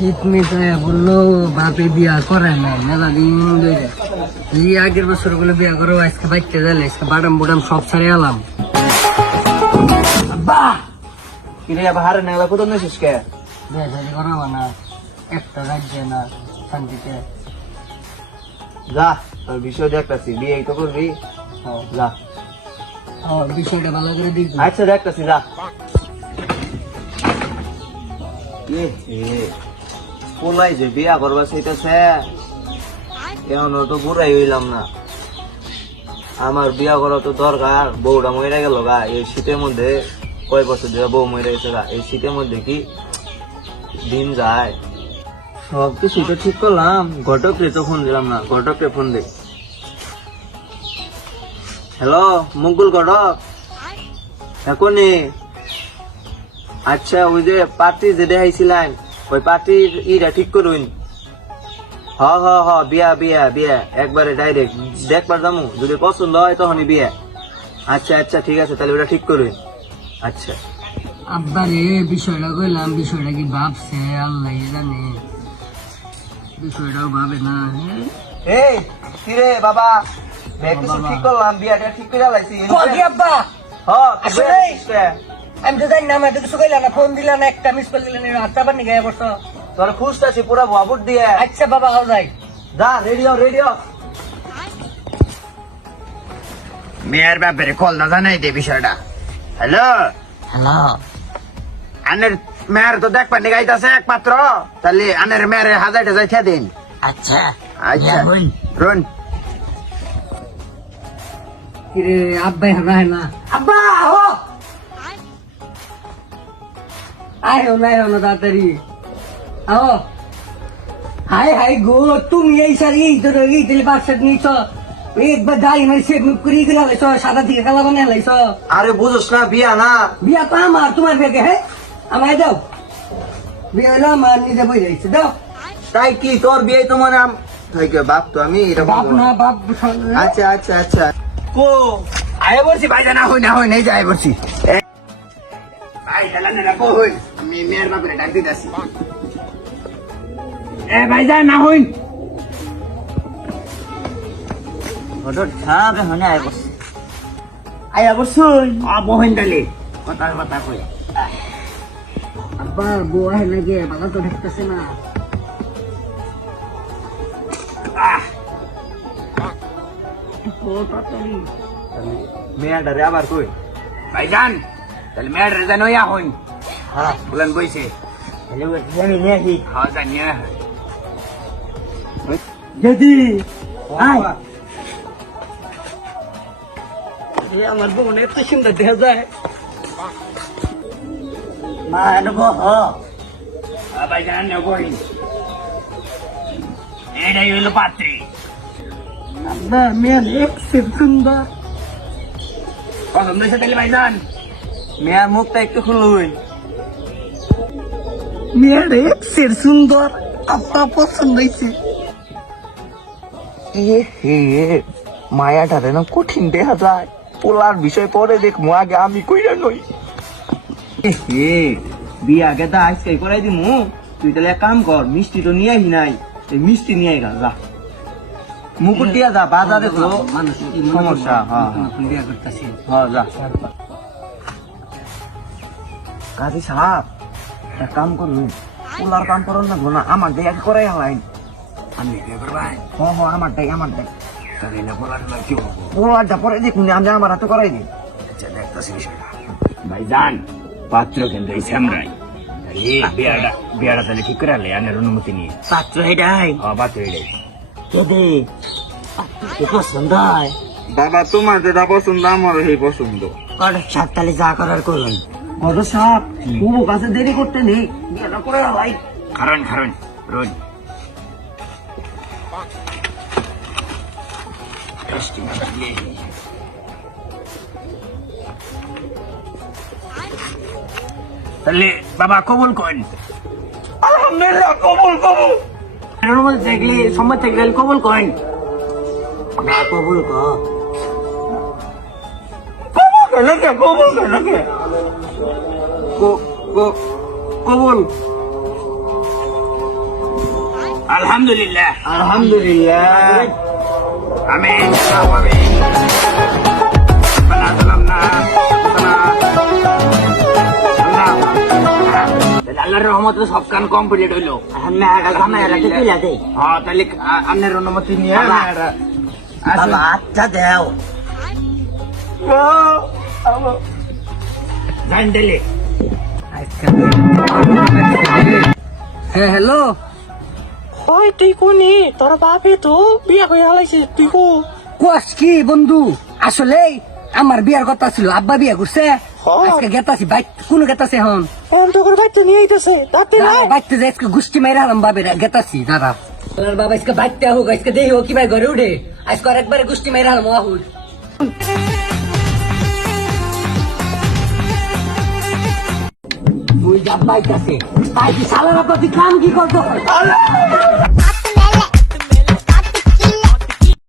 শীত মিটায় বললো বাপে বিয়া করে না মেলা দিন ধরে এই আগের বছর গুলো বিয়া করো আজকে বাইকতে গেলে আজকে বাদাম বুদাম সব ছাড়ে এলাম। বাহ কিরে বাহারে না কোথাও নেছিস কে? বিয়া শাদি করাবো না, একটা রাজ্যে না শান্তিতে। যা তোর বিষয় দেখতেছি, বিয়ে তো করবি, যা। বিষয়টা ভালো করে দিই। আচ্ছা দেখতেছি, যা। পোলাই যে বিয়া করবা সেটাছে এমন তো বুড়াই হইলাম না। আমার বিয়া করা তো দরকার, বউটা মরে গেল গা এই শীতের মধ্যে। কয় বছর ধরে বউ মরে গেছে গা, এই শীতের মধ্যে কি দিন যায়। সব কিছু তো ঠিক করলাম, ঘটককে তো ফোন দিলাম না, ঘটককে ফোন দে। হ্যালো মুকুল ঘটক, এখনই? আচ্ছা ওই যে পার্টি যে দেখাইছিলেন ওই পার্টির ইটা ঠিক করুন। হ হ হ বিয়া বিয়া বিয়া একবারে ডাইরেক্ট দেখবার যাবো, যদি পছন্দ হয় তখনই বিয়া। আচ্ছা আচ্ছা ঠিক আছে, তাহলে ওটা ঠিক করুন। আচ্ছা আব্বারে বিষয়টা কইলাম, বিষয়টা কি ভাবছে আল্লাহ জানে, বিষয়টাও ভাবে না। এই কিরে বাবা, কিছু ঠিক করলাম, বিয়াটা ঠিক করে লাইছি। আব্বা আমি তো জানি না, আমি তো কিছু কইলাম না, ফোন দিলাম না, একটা মিস কল দিলেন, হাতটা পানি গায়ে বসো। তোর খুঁজতেছি পুরা বাবুর দিয়ে। আচ্ছা বাবা হাও যাই, যা রেডিও রেডিও। মেয়ের ব্যাপারে কল না জানাই দে বিষয়টা। হ্যালো হ্যালো, আনের মেয়ের তো দেখবার নিগাইতেছে একমাত্র, তাহলে আনের মেয়ের 1000 টাকা খেয়ে দিন। আচ্ছা আচ্ছা রুন। কিরে আব্বাই হারায় না, আব্বা আহো, আয়ো না আয়ো না তাড়াতাড়ি আহো। হাই হাই গো, তুমি এই সারি এই তোর এই তেলে বাচ্চা নিয়েছ, একবার দাঁড়িয়ে মানে সে মুখ করিয়ে গেলে লাইছ, সাদা থেকে কালা বানিয়ে লাইছ। আরে বুঝোস না, বিয়া না। বিয়া তো আমার, তোমার বিয়াকে হ্যাঁ আমায় দাও, বিয়া হলো আমার, নিজে বই যাইছে দাও। তাই কি তোর বিয়ে তো মানে বাপ তো আমি এটা বাপ বলবো না না। বাপ। আচ্ছা আচ্ছা আচ্ছা কো আয় বলছি ভাইজান, না হই না হই নাই যাই বলছি। ভাই চালান না কো হই, আমি মেয়ের ব্যাপারে ডাক দিতেছি। ভাইজান না হই হঠাৎ খারাপ হনে আয় বস আয়া বসুন বহেন তালে কথা কথা কই। আব্বা বউ আহে লাগে, ভালো তো দেখতেছে না। মেয়েটারে আবার কই। ভাইজান তাহলে মেয়ের রেজান হইয়া হই। হ্যাঁ বলেন বইছে। হ্যালো জানি নিয়ে আসি। হ্যাঁ জানিয়া যদি আয় আমার বোন এত সুন্দর দেখা যায়। মা এনে বহ। ভাইজান বই এটাই হইল পাত্রী। আব্বা মেয়ে একসের সুন্দর, পছন্দ হয়েছে তাহলে ভাইজান? মেয়ের মুখটা একটু খুলুন। মেয়ের একসের সুন্দর, আব্বা পছন্দ হয়েছে। মায়াটারে না কঠিন দেখা যায়, পোলার বিষয় পরে দেখবো, আগে আমি কইরা নই। বিয়ে আগে তো আজকে করাই দিমু, তুই তাহলে এক কাম কর, মিষ্টি তো নিয়ে আহি নাই, এই মিষ্টি নিয়ে গা যা, মুকুট দিয়া যা, বাজারে তো মানুষ সমস্যা। হ্যাঁ বিয়া করতেছে। হ্যাঁ যা। কাজী সাহেব এক কাম করুন, পোলার কাম করুন না ঘোনা, আমার দেখ করাই হলাই। আমি বিয়ে করবাই হ্যাঁ হ্যাঁ আমারটাই আমারটাই, তাহলে না বলার কি হবো? পোলারটা পরে দেখুন, আমি আমার হাতে করাই দিই। আচ্ছা দেখতেছি বিষয়টা। ভাইজান পাত্র কিন্তু এই স্যামরাই। বিয়াটা তাহলে ঠিক করে আলে আনের অনুমতি নিয়ে। পাত্র এটাই পাত্র এটাই। কেদে পছন্দ হয়। বাবা তোমার যেটা পছন্দ আমার সেই পছন্দ। সাতটালে যা করার করুন। কত সাপ খুব কাছে দেরি করতে নেই, বিয়েটা করে লাই। কারণ রোজ তাহলে বাবা কবুল করেন। আলহামদুলিল্লাহ কবুল কবুল। রুমাল থাকলে সময় থাকলে কবুল করেন। না কবুল কর, কবুল কেন কবুল কেন কবুল আলহামদুলিল্লাহ আলহামদুলিল্লাহ আমি আল্লাহর রহমতে সব কান কমপ্লিট হইলো। হ্যাঁ তাহলে আপনার অনুমতি নিয়ে আচ্ছা দেও যান দিলে। হ্যাঁ হ্যালো, ওই তুই কোনি তোর বাপে তো বিয়া হয়ে হালাইছে তুই কো কোয়াস কি বন্ধু? আসলে আমার বিয়ার কথা ছিল, আব্বা বিয়া করছে, আজকে গেতাছি বাইক কোন গেতাছে এখন তোর বাচ্চা নিয়ে আইতেছে তাতে না বাইকতে যে আজকে গুষ্টি মেরে হারাম বাবে গেতাছি দাদা। তোর বাবা আজকে বাইকতে হোক, আজকে দেই হোক কি ভাই ঘরে উঠে আজকে আরেকবারে গুষ্টি মেরে হারাম আহুল। তুই যা বাইক আছে তাই কি সালার প্রতি কাম কি করতো?